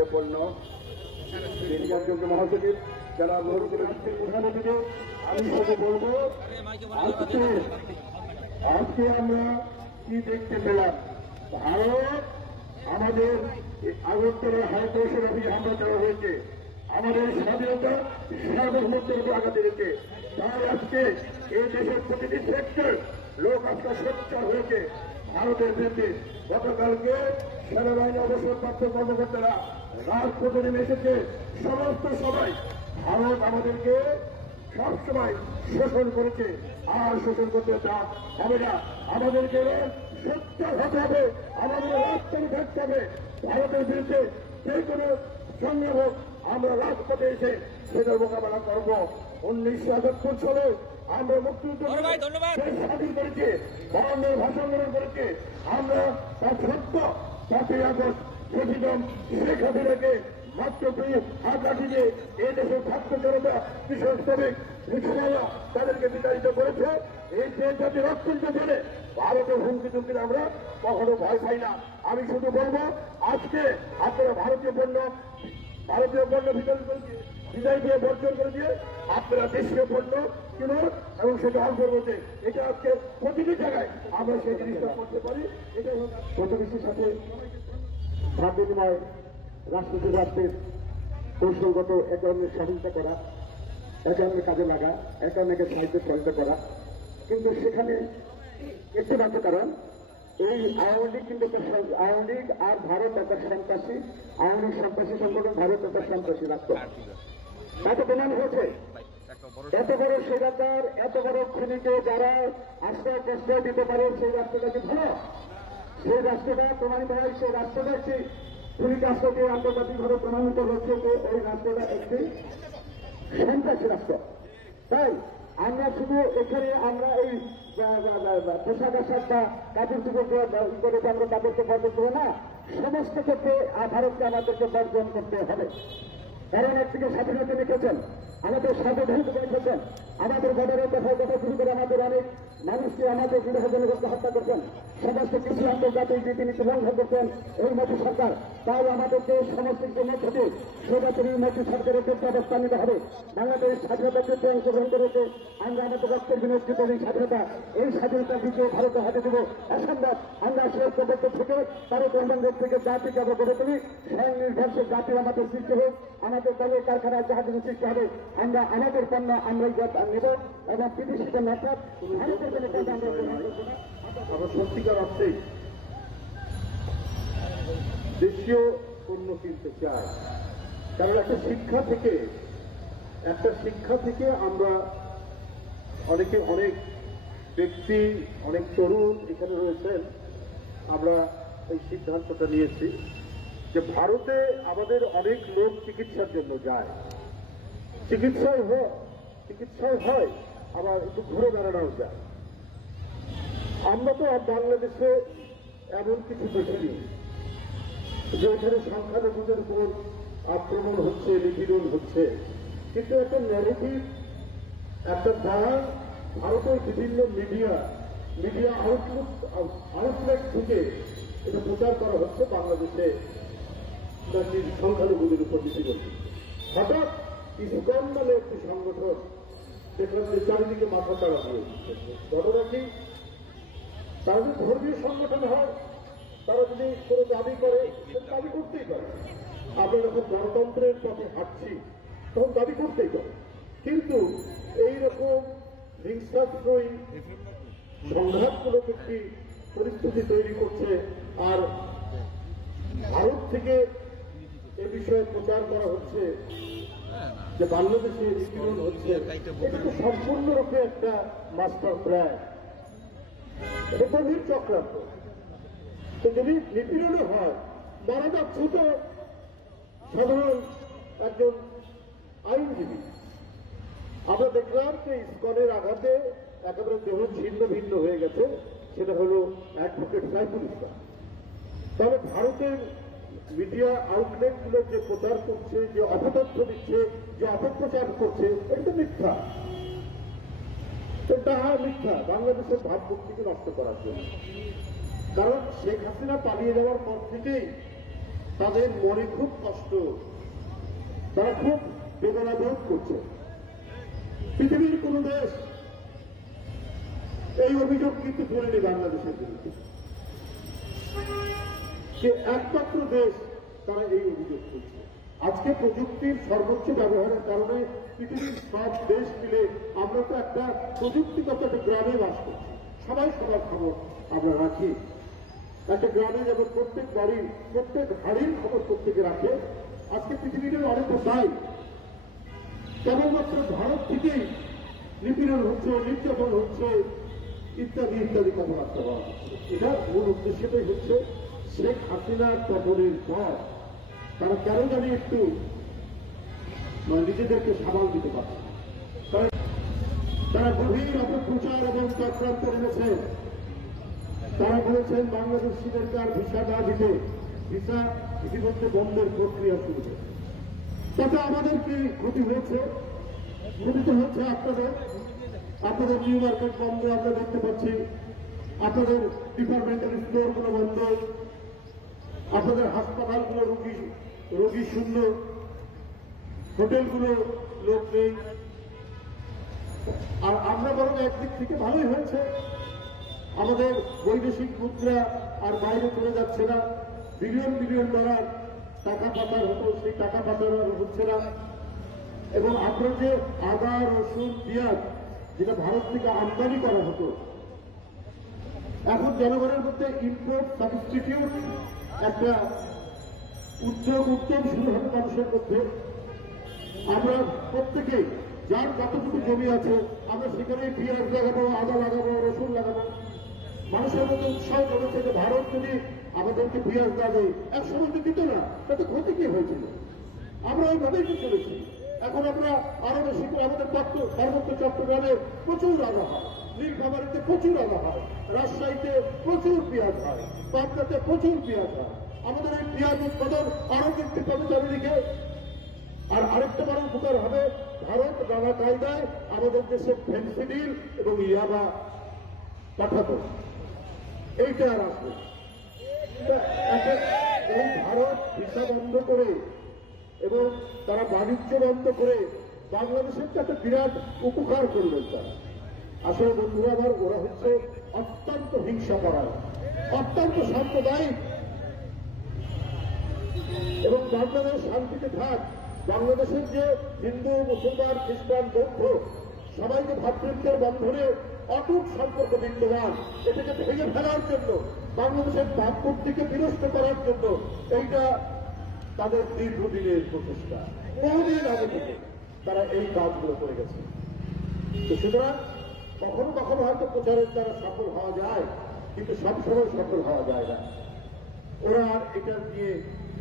বিভাগীয় পণ্য বিনিয়োগযোগ্য মহাসচিব যারা প্রধান অতিথি, আমি শুধু বলবো আজকে আমরা কি দেখতে পেলাম, ভারত আমাদের আগরতলা হাইকোর্টের অফিসে হামলা করা হয়েছে, আমাদের স্বাধীনতা সার্বভৌমত্বের উপর আঘাত এনেছে। তাই আজকে এই দেশের প্রতিটি সেক্টর লোক আজকে সোচ্চার হয়েছে ভারতের বিরুদ্ধে। গতকালকে সেনাবাহিনী অবসরপ্রাপ্ত কর্মকর্তারা রাজপথে নেমে এসেছে, সমস্ত সবাই ভারত আমাদেরকে সবসময় শোষণ করেছে, আর শোষণ করতে হবে না। আমাদেরকে সোচ্চার হতে হবে, আমাদের রাজপথে থাকতে হবে। ভারতের বিরুদ্ধে যে কোনো সংগ্রাম হোক, আমরা রাজপথে এসে সেটার মোকাবেলা করব। 1971 সালে আমরা মুক্তিযুদ্ধ স্বাধীন করেছি, বঙ্গের ভাষা আন্দোলন করেছি, আমরা তার সত্য 5ই আগস্ট প্রেসিডেন্ট শেখ হাসিনাকে মাত্র হাত দিয়ে এই দেশের ছাত্র জনতা, কৃষক, শ্রমিক, রিক্সাওয়ালা তাদেরকে বিতাড়িত করেছে। এই দেশ জাতি রক্ষিত ছেড়ে ভারতের হুমকি চুমকি আমরা কখনো ভয় পাই না। আমি শুধু বলবো, আজকে আপনারা ভারতীয় পণ্য বিদায় দিয়ে বর্জন করে দিয়ে আপনারা দেশীয় পণ্য কিনুন এবং সেটা অন্তর্গত। এটা আজকে প্রতিটি জায়গায় আমরা সেই জিনিসটা করতে পারি। এটা প্রতিবেশীর সাথে ভাব বিনিময়, রাজনৈতিক রাষ্ট্রের কৌশলগত একে অন্যের সহযোগিতা করা, একে অন্যের কাজে লাগা, একে অন্যকে সাহায্য সহযোগিতা করা, কিন্তু সেখানে একটি মাত্র কারণ, এই আওয়ামী লীগ কিন্তু আওয়ামী লীগ আর ভারত একটা সন্ত্রাসী, আওয়ামী লীগ সন্ত্রাসী সংগঠন, ভারত একটা সন্ত্রাসী রাষ্ট্র। এত প্রমাণ হয়েছে। এত বড় স্বৈরাচার, এত বড় খুনিকে যারা আশ্রয় প্রশ্রয় দিতে পারে, সেই রাষ্ট্রটা কি ভালো? সেই রাষ্ট্রটা প্রমাণিত হয়, সেই রাষ্ট্রটা একটি খুনিক রাষ্ট্রকে আন্তর্জাতিকভাবে প্রমাণিত হচ্ছে যে ওই রাষ্ট্রটা একটি সন্ত্রাসী রাষ্ট্র। তাই আমরা শুধু এখানে আমরা এই পোশাক আশাক বা কাপড় চুপড় করে আমরা তাদেরকে বর্জন করবো না, সমস্ত ক্ষেত্রে ভারতকে আমাদেরকে বর্জন করতে হবে। কারণ একদিকে স্বাধীনতা লিখেছেন, আমাদের সার্বভৌমত্ব লিখেছেন, আমাদের বর্ডারের কথা শুরু করে আমাদের অনেক মানুষকে আমাদের বিরোধীজনগরকে হত্যা করছেন, সমস্ত কিছু আন্তর্জাতিক রীতিনীতি লঙ্ঘন করছেন এই মোদী সরকার। তাই আমাদেরকে সমস্ত মধ্য দিয়ে সৌদাতের মোদী সরকারের ক্ষেত্রে অবস্থান নিতে হবে। বাংলাদেশ স্বাধীনতার ক্ষেত্রে অংশগ্রহণ করেছে, আমরা আমাদের রক্তের বিনষ্টিত এই স্বাধীনতার দিকে ভারতের হাতে দেব অসম্ভব। আমরা সেই ঐক্যবদ্ধ থেকে ভারত বাংলাদেশ থেকে জাতিকে আমরা গড়ে তুলি, স্বয়ং নির্ভরশীল জাতির আমাদের সৃষ্টি হোক, আমাদের দলের কারখানার জাহাজের সৃষ্টি হবে। আমরা আমাদের পণ্য আমরাই নেব এবং বিদেশি পণ্য অর্থাৎ ভারতের কোনো পণ্য আমরা গ্রহণ করবো না। আমরা সত্যিকার অর্থেই দেশীয় পণ্য কিনতে চাই। কারণ একটা শিক্ষা থেকে আমরা অনেক ব্যক্তি, অনেক তরুণ এখানে রয়েছেন, আমরা এই সিদ্ধান্তটা নিয়েছি যে ভারতে আমাদের অনেক লোক চিকিৎসার জন্য যায়, চিকিৎসায় হয়, আবার একটু ঘুরে বেড়ানোও যায়। আমরা তো বাংলাদেশে এমন কিছু দেখিনি যে এখানে সংখ্যালঘুদের উপর আক্রমণ হচ্ছে, নিপীড়ন হচ্ছে, কিন্তু একটা ন্যারেটিভ, একটা ধারা ভারতের বিভিন্ন মিডিয়া আউটলেট থেকে এটা প্রচার করা হচ্ছে বাংলাদেশে নাকি সংখ্যালঘুদের উপর নিপীড়ন। হঠাৎ ইসকন নামে একটি সংগঠন দেখলাম যে চারিদিকে মাথা চাড়া দিয়ে ঘটনা কি, তারা যদি ধর্মীয় সংগঠন হয়, তারা যদি কোনো দাবি করে, দাবি করতেই পারে। আমরা যখন গণতন্ত্রের পথে হাঁটছি তখন দাবি করতেই পারে, কিন্তু এইরকম হিংসাত্মক সংঘাতমূলক একটি পরিস্থিতি তৈরি করছে। আর ভারত থেকে এ বিষয়ে প্রচার করা হচ্ছে যে বাংলাদেশে নিপীড়ন হচ্ছে, এটা তো সম্পূর্ণরূপে একটা মাস্টার প্ল্যান, এটা গভীর চক্রান্ত। তো যদি নিপীড়নও হয়, মারা যাচ্ছে তো সাধারণ একজন আইনজীবী। আমরা দেখলাম যে ইসকনের আঘাতে একেবারে দেহ ছিন্ন ভিন্ন হয়ে গেছে, সেটা হল অ্যাডভোকেট সাইফুল ইসলাম। তবে ভারতের মিডিয়া আউটলেটগুলো যে প্রচার করছে, যে অপতথ্য দিচ্ছে, যে অপপ্রচার করছে, এটা তো মিথ্যা। এটা মিথ্যা বাংলাদেশের ভাবমূর্তিকে নষ্ট করার জন্য। কারণ শেখ হাসিনা পালিয়ে যাওয়ার পর থেকেই তাদের মনে খুব কষ্ট, তারা খুব বেদনা বোধ করছে। পৃথিবীর কোন দেশ এই অভিযোগ কিন্তু করেনি বাংলাদেশের বিরুদ্ধে, সে একমাত্র দেশ তারা এই অভিযোগ করছে। আজকে প্রযুক্তির সর্বোচ্চ ব্যবহারের কারণে পৃথিবীর সব দেশ মিলে আমরা তো একটা প্রযুক্তিগত একটা গ্রামে বাস করছি, সবাই সবার খবর আমরা রাখি। একটা গ্রামে যেমন প্রত্যেক বাড়ির প্রত্যেক হাড়ির খবর প্রত্যেকে রাখে, আজকে পৃথিবীর অনেকটা তাই। কেবলমাত্র ভারত থেকেই নিপীড়ন হচ্ছে, নির্যাতন হচ্ছে, ইত্যাদি ইত্যাদি কথাবার্তা বলা হচ্ছে। এটার মূল উদ্দেশ্যটাই হচ্ছে শেখ হাসিনার পতনের পর তারা কেন জানি একটু নিজেদেরকে সামাল দিতে পারছে। তারা গভীর অপপ্রচার এবং চক্রান্ত করেছে। তারা বলেছেন বাংলাদেশিদেরকে আর ভিসা না দিতে, ভিসা ইতিমধ্যে বন্ধের প্রক্রিয়া শুরু হয়েছে। তাতে আমাদের কি ক্ষতি হয়েছে? ক্ষতি তো হচ্ছে আপনাদের নিউ মার্কেট বন্ধ আমরা দেখতে পাচ্ছি, আপনাদের ডিপার্টমেন্টাল স্টোরগুলো বন্ধ, আপনাদের হাসপাতালগুলো রোগী শূন্য, হোটেলগুলো লোক নেই। আর আমরা বরং একদিক থেকে ভালোই হয়েছে, আমাদের বৈদেশিক মুদ্রা আর বাইরে চলে যাচ্ছে না, বিলিয়ন বিলিয়ন ডলার টাকা পাচার হতো, সেই টাকা পাচার আর হচ্ছে না। এবং আমরা যে আদা, রসুন, পেঁয়াজ যেটা ভারত থেকে আমদানি করা হতো, এখন জনগণের মধ্যে ইম্পোর্ট সাবস্টিটিউট একটা উদ্যোম শুরু হবে মানুষের মধ্যে। আমরা প্রত্যেকে যার যতটুকু জমি আছে আমরা সেখানে পেঁয়াজ লাগাবো, আদা লাগাবো, রসুন লাগাবো। মানুষের মধ্যে উৎসাহ করেছে যে ভারত যদি আমাদেরকে পেঁয়াজ না দেয়, একসময় তো দিত না, তাতে ক্ষতি কি হয়েছিল? আমরা ওইভাবেই তো চলেছি। এখন আমরা আরো বেশি করে আমাদের সর্বত্র চট্টগ্রামে প্রচুর আদা হয়, নীলফামারীতে প্রচুর আদা হয়, রাজশাহীতে প্রচুর পেঁয়াজ হয়, পাবনাতে প্রচুর পেঁয়াজ হয়। আমাদের এই পেঁয়াজ উৎপাদন আরো বৃদ্ধি পাবে চারিদিকে। আর আরেকটা বড় উপকার হবে, ভারত নানা কায়দায় আমাদের দেশে ফেন্সিডিল এবং ইয়াবা পাঠাতো, এইটা আর আসবে। এই ভারত ভিসা বন্ধ করে এবং তারা বাণিজ্য বন্ধ করে বাংলাদেশের একটা বিরাট উপকার করবেন তারা। আসলে বন্ধুরা আমার, ওরা হচ্ছে অত্যন্ত হিংসা করার, অত্যন্ত সাম্প্রদায়িক। এবং বাংলাদেশ শান্তিতে থাক, বাংলাদেশের যে হিন্দু, মুসলমান, খ্রিস্টান, বৌদ্ধ সবাইকে ভ্রাতৃত্বের বন্ধনে অটুট সম্পর্ক বিদ্যমান, এটাকে ভেঙে ফেলার জন্য, বাংলাদেশের ভাবমূর্তিকে বিনষ্ট করার জন্য এইটা তাদের দীর্ঘদিনের প্রচেষ্টা। বহুদিন আগে থেকে তারা এই কাজগুলো করে গেছে। তো সুতরাং কখনো কখনো হয়তো প্রচারের দ্বারা সফল হওয়া যায়, কিন্তু সবসময় সফল হওয়া যায় না। ওরা আর এটা দিয়ে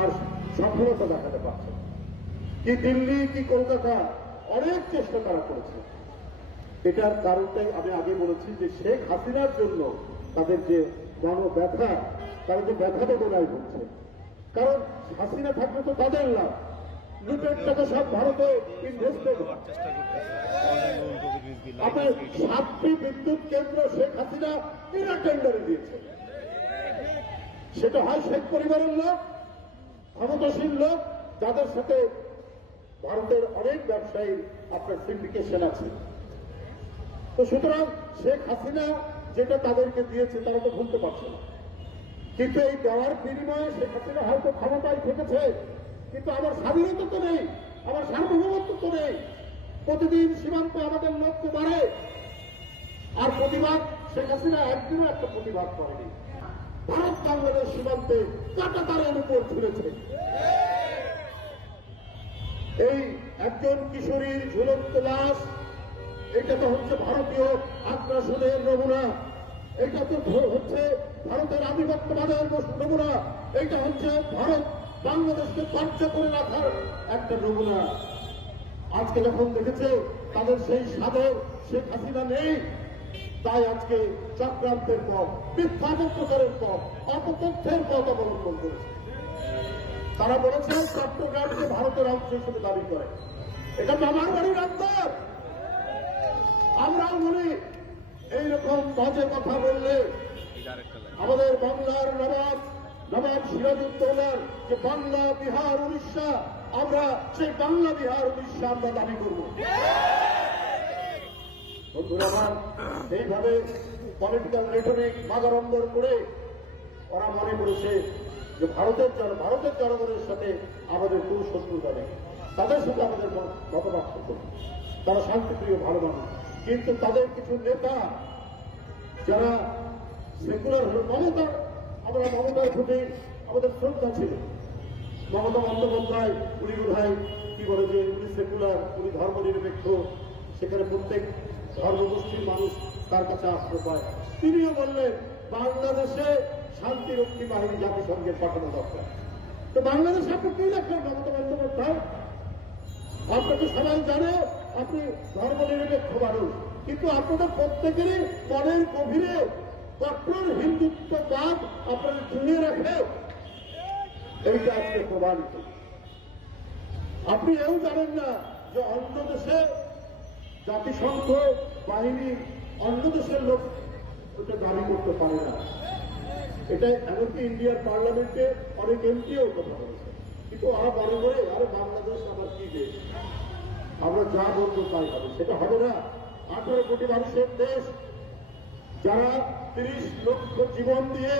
আর সফলতা দেখাতে পারছে না। কি দিল্লি কি কলকাতা অনেক চেষ্টা তারা করেছে। এটার কারণটাই আমি আগে বলেছি যে শেখ হাসিনার জন্য তাদের যে গণব্যথা, তারা যে ব্যথা বেদনায় ভুগছে। কারণ হাসিনা থাকলে তো তাদের লাভ, লুটের টাকা সব ভারতে ইনভেস্টেড। আপনার 7টি বিদ্যুৎ কেন্দ্র শেখ হাসিনা বিনা টেন্ডারে দিয়েছে। সেটা হয় শেখ পরিবারের লোক, ক্ষমতাসীন লোক, যাদের সাথে ভারতের অনেক ব্যবসায়ী আপনার সিন্ডিকেশন আছে। তো সুতরাং শেখ হাসিনা যেটা তাদেরকে দিয়েছে তারা তো ভুলতে পারছে না। কিন্তু এই দেওয়ার বিনিময়ে শেখ হাসিনা হয়তো ক্ষমতায় থেকেছে, কিন্তু আমার স্বাধীনতা তো নেই, আমার সার্বভৌমত্ব তো নেই। প্রতিদিন সীমান্ত আমাদের লক্ষ্য বাড়ে, আর প্রতিবাদ শেখ হাসিনা একদিনও একটা প্রতিবাদ করেনি। ভারত বাংলাদেশ সীমান্তে কাঁটাতারের উপর ঝুলেছে। এই একজন কিশোরীর ঝুলন্ত লাশ, এটা তো হচ্ছে ভারতীয় আগ্রাসনের নমুনা, এটা তো হচ্ছে ভারতের আধিপত্যবাদের নমুনা, এইটা হচ্ছে ভারত বাংলাদেশকে কব্জা করে রাখার একটা নমুনা। আজকে যখন দেখেছে তাদের সেই সাধক শেখ হাসিনা নেই, তাই আজকে চক্রান্তের পথ, মিথ্যা প্রচারের পথ, অপতথ্যের পথ অবলম্বন করেছে। তারা বলেছে চট্টগ্রামকে ভারতের অংশ হিসেবে দাবি করে। এটা তো আমার বাড়ির আন্দোলন। আমরাও বলি এইরকম বাজে কথা বললে আমাদের বাংলার নবাব নবাব সিরাজউদ্দৌলার যে বাংলা বিহার উড়িষ্যা, আমরা সেই বাংলা বিহার উড়িষ্যা আমরা দাবি করব। বন্ধুরা আমার, এইভাবে পলিটিক্যাল রেটরিক বাগাড়ম্বর করে ওরা মনে করেছে যে ভারতের জনগণের সাথে আমাদের কোনো শত্রুতা নেই, তাদের সাথে আমাদের মতপার্থক্য, তারা শান্তিপ্রিয় ভালো মানুষ। কিন্তু তাদের কিছু নেতা যারা সেকুলার হল, মমতার প্রতি আমাদের শ্রদ্ধা ছিল। মমতা বন্দ্যোপাধ্যায় উনি বোধহয় কি বলে যে উনি সেকুলার, উনি ধর্মনিরপেক্ষ, সেখানে প্রত্যেক ধর্মগোষ্ঠীর মানুষ তার কাছে আশ্রয় পায়। তিনিও বললেন বাংলাদেশে শান্তিরক্ষী বাহিনী জাতিসংঘের পাঠানো দরকার। তো বাংলাদেশে আপনি কি দেখলেন মমতা বন্দ্যোপাধ্যায়? আপনাকে সবাই জানে আপনি ধর্মনিরপেক্ষ মানুষ, কিন্তু আপনাদের প্রত্যেকেরই মনের গভীরে কঠোর হিন্দুত্ববাদ আপনাদের ঝুলিয়ে রাখে, এইটা আজকে প্রমাণিত। আপনি এও জানেন না যে অন্য দেশে জাতিসংঘ বাহিনী অন্য দেশের লোক এটা দাবি করতে পারে না। এটা এমনকি ইন্ডিয়ার পার্লামেন্টে অনেক এমপিও কথা বলেছে, কিন্তু ওরা মনে করে আরে বাংলাদেশ আবার কি দেশ, আমরা যা বলবো তাই হবে। সেটা হবে না। 18 কোটি মানুষের দেশ, যারা 30 লক্ষ জীবন দিয়ে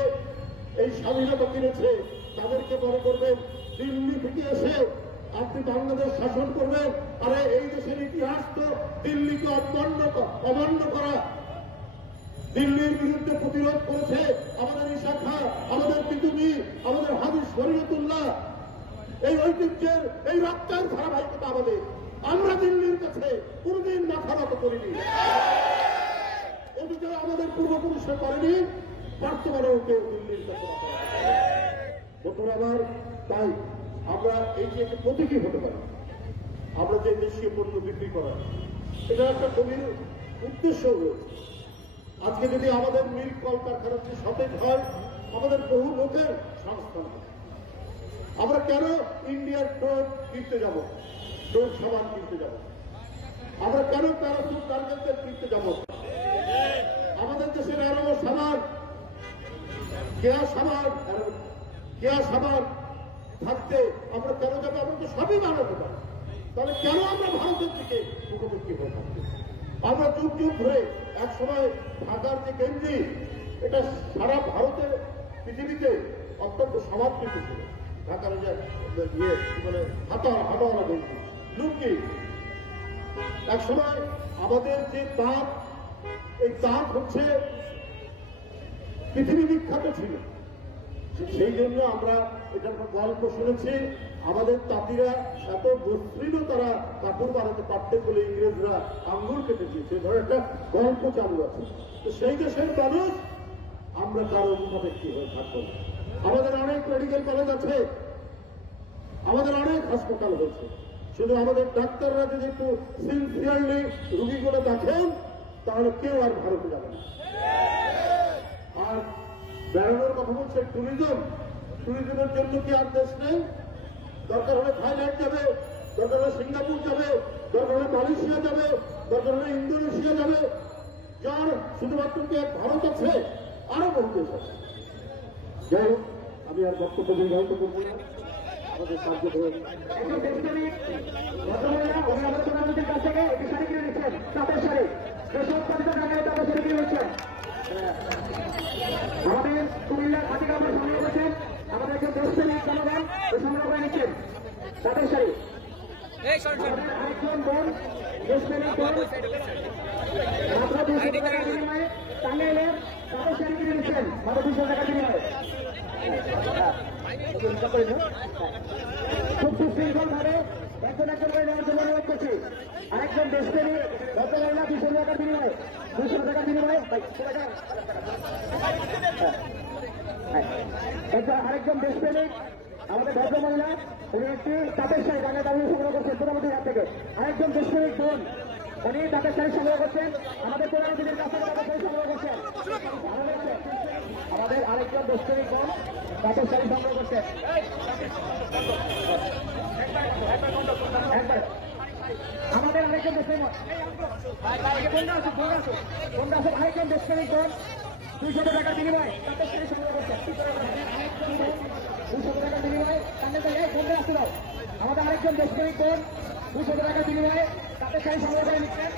এই স্বাধীনতা কিনেছে, তাদেরকে মনে করবেন দিল্লি থেকে এসে আপনি বাংলাদেশ শাসন করবেন। আরে এই দেশের ইতিহাস তো দিল্লিকে অমান্য করা। দিল্লির বিরুদ্ধে প্রতিরোধ করেছে আমাদের ইশাখা, আমাদের তিতুমি, আমাদের হাবিব শরীয়তুল্লাহ। এই ঐতিহ্যের, এই রক্তের ধারাবাহিকতা আমাদের। আমরা দিল্লির কাছে কোনদিন মাথা নত করিনি, এদিকে আমাদের পূর্বপুরুষরা করেনি, বর্তমানেও কেউ দিল্লির কাছে। বন্ধুরা আমার, তাই আমরা এই যে প্রতীকী হতে পারি, আমরা যে দেশীয় পণ্য বিক্রি করা, এটা একটা গভীর উদ্দেশ্য রয়েছে। আজকে যদি আমাদের মিল্ক কলকারখানাটি সতেজ হয়, আমাদের বহু লোকের সংস্থান হয়। আমরা কেন ইন্ডিয়ার ড্রোন কিনতে যাব, ড্রোন সাবান কিনতে যাব? আমরা কেন প্যারাসুট গার্মেন্টস কিনতে যাব? আমাদের দেশের আরো সাবান, কেয়া সাবান থাকতে আমরা কেন যাবো? আমরা তো সবই বানাতে পারি, তাহলে কেন আমরা ভারতের দিকে মুখোমুখি হয়ে থাকবো? আমরা যুগ যুগ ধরে এক সময় ঢাকার যে কেন্দ্রি, এটা সারা ভারতে পৃথিবীতে অত্যন্ত সমাদৃত ছিল। ঢাকার ইয়ে মানে হাতাওয়ালা কেন্দ্রি, লুঙ্গি। এক সময় আমাদের যে তাঁত, এই তাঁত হচ্ছে পৃথিবী বিখ্যাত ছিল। সেই জন্য আমরা এটার গল্প শুনেছি, আমাদের তাঁতিরা এত মসৃণ তারা কাপড় বানাতে পারতেন বলে ইংরেজরা আঙ্গুল কেটে দিয়েছে, ধর একটা গল্প চালু আছে। তো সেই দেশের মানুষ আমরা তার মুখাপেক্ষি হয়ে থাকবো। আমাদের অনেক মেডিকেল কলেজ আছে, আমাদের অনেক হাসপাতাল হয়েছে, শুধু আমাদের ডাক্তাররা যদি একটু সিনসিয়ারলি রুগীগুলো দেখেন, তাহলে কেউ আর ভারতে যাবে না। আর বেড়ানোর কথা বলছে ট্যুরিজমের জন্য কি আর দেশ নেই? দরকার হলে থাইল্যান্ড যাবে, দরকার হলে সিঙ্গাপুর যাবে, দরকার হলে মালয়েশিয়া যাবে, দরকার হলে ইন্দোনেশিয়া যাবে। যার শুধুমাত্র কি এক ভারত আছে, আরো বহু দেশ আছে। যাই হোক, আমি আর বক্তব্য দীর্ঘায়িত করবো না, আমাদের কার্যক্রম প্রধানমন্ত্রীর কাছ থেকে একটি শাড়ি কিনে নিচ্ছেন, তাঁতের শাড়ি, তাঁতের শাড়ি কিনে নিচ্ছেন। আমাদের কুমিল্লার খাতি কাপড় সংগ্রহ করছেন, আমাদের একজন দেশপ্রেমিক জনগণ সংগ্রহ করে নিচ্ছেন তাঁতের শাড়ি। আরেকজন বোন, দেশপ্রেমিক বোন, মাত্র 200 টাকা বিনিময়ে টাঙ্গাইলের তাঁতের শাড়ি কিনে নিচ্ছেন, মাত্র 200 টাকা বিনিময়ে। খুব সুশৃঙ্খল ভাবে একজন করে নেওয়ার জন্য অনুরোধ করছি। আরেকজন দেশপ্রেমিক ভদ্রমহিলা 200 টাকার বিনিময়ে, 200 টাকার বিনিময়ে আরেকজন দেশপ্রেমিক আমাদের ভদ্রমহিলা, উনি একটি তাঁতের শাড়ি টাঙ্গাইল দাবি সংগ্রহ করছেন প্রধানমন্ত্রীর হাত থেকে। আরেকজন দেশপ্রেমিক বোন, উনি তাঁতের শাড়ি সংগ্রহ করছেন, আমাদের প্রধানমন্ত্রীর কাছ থেকে তাঁতের শাড়ি সংগ্রহ করছেন। আমাদের আরেকজন দেশপ্রেমিক বোন তাঁতের শাড়ি সংগ্রহ করছেন। আমাদের আরেকজন দেশপ্রেমিক আরেকজন দেশপ্রেমিক বোন 200 টাকার বিনিময়ে তাদের শাড়ি সংগ্রহ করছেন 200 টাকার বিনিময়ে তাদের শাড়ি বন্ধে আসতে দাও। আমাদের আরেকজন দেশপ্রেমিক বোন 200 টাকার বিনিময়ে তাদের শাড়ি সংগ্রহ করে নিচ্ছেন।